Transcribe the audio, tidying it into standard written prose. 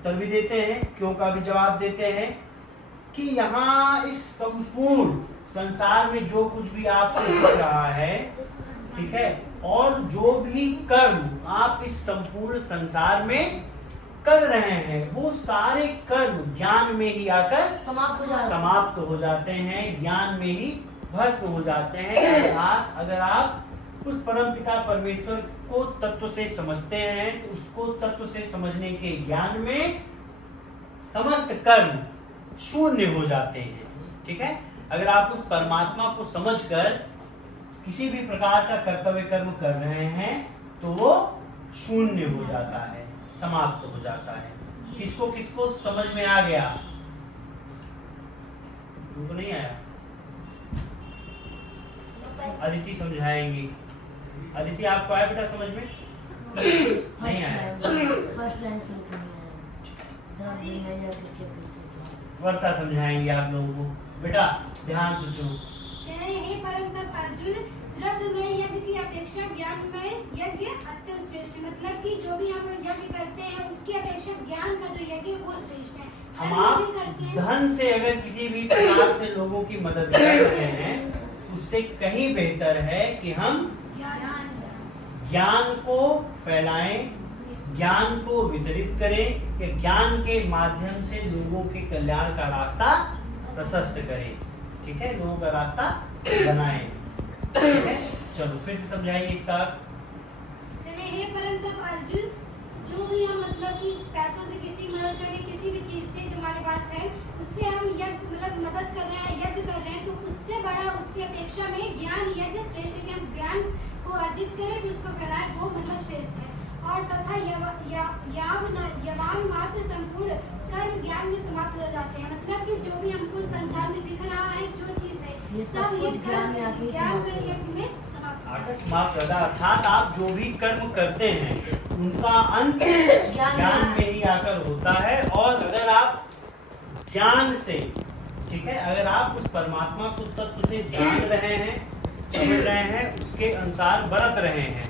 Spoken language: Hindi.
उत्तर भी देते हैं, क्यों का भी जवाब देते हैं कि यहाँ इस संपूर्ण संसार में जो कुछ भी आपको दिख रहा है, ठीक है, और जो भी कर्म आप इस संपूर्ण संसार में कर रहे हैं, वो सारे कर्म ज्ञान में ही आकर समाप्त हो जाते हैं, ज्ञान में ही भस्म हो जाते हैं। अगर आप उस परम पिता परमेश्वर को तत्व से समझते हैं, तो उसको तत्व से समझने के ज्ञान में समस्त कर्म शून्य हो जाते हैं। ठीक है, अगर आप उस परमात्मा को समझकर किसी भी प्रकार का कर्तव्य कर्म कर रहे हैं तो वो शून्य हो जाता है, समाप्त हो जाता है। किसको किसको समझ में आ गया? तुमको नहीं आया? अदिति समझाएंगी। अदिति आपको आया बेटा समझ में? नहीं आया? वर्षा समझाएंगी आप लोगों को। बेटा ध्यान से सुनो। हे परंतप अर्जुन, द्रव्यमय यज्ञ की अपेक्षा ज्ञानमय यज्ञ अत्यंत श्रेष्ठ। मतलब कि जो भी हम यज्ञ करते हैं उसकी अपेक्षा ज्ञान का जो यज्ञ वो श्रेष्ठ है। हम आप धन से अगर किसी भी प्रकार से लोगों की मदद कर रहे हैं, उससे कहीं बेहतर है कि हम ज्ञान को फैलाएं, ज्ञान को वितरित करें, कि ज्ञान के माध्यम से लोगों के कल्याण का रास्ता प्रशस्त करें। ठीक है, लोगों का रास्ता बनाएं। ठीक है, चलो फिर से समझाइए इसका। हे परंतप अर्जुन, जो भी हम मतलब कि पैसों से किसी मदद करें, किसी भी चीज से जो हमारे पास है उससे हम यज्ञ मतलब मदद कर रहे हैं, यज्ञ कर रहे हैं, तो उससे बड़ा उसकी अपेक्षा में ज्ञान यज्ञ श्रेष्ठ है कि हम ज्ञान को अर्जित करें फिर उसको फैलाएं, वो मतलब श्रेष्ठ है। और तथा यवान मात्र संपूर्ण कर्म ज्ञान में समाप्त हो जाते हैं। मतलब कि जो भी हमको संसार में दिख रहा है, जो चीज है, ये सब ये ज्ञान में आके यज्ञ में समाप्त होता है। अर्थात आप जो भी कर्म करते हैं उनका अंत ज्ञान में ही आकर होता है। और अगर आप ज्ञान से, ठीक है, अगर आप उस परमात्मा को तत्व से जान रहे हैं, समझ रहे हैं, उसके अनुसार बरत रहे हैं,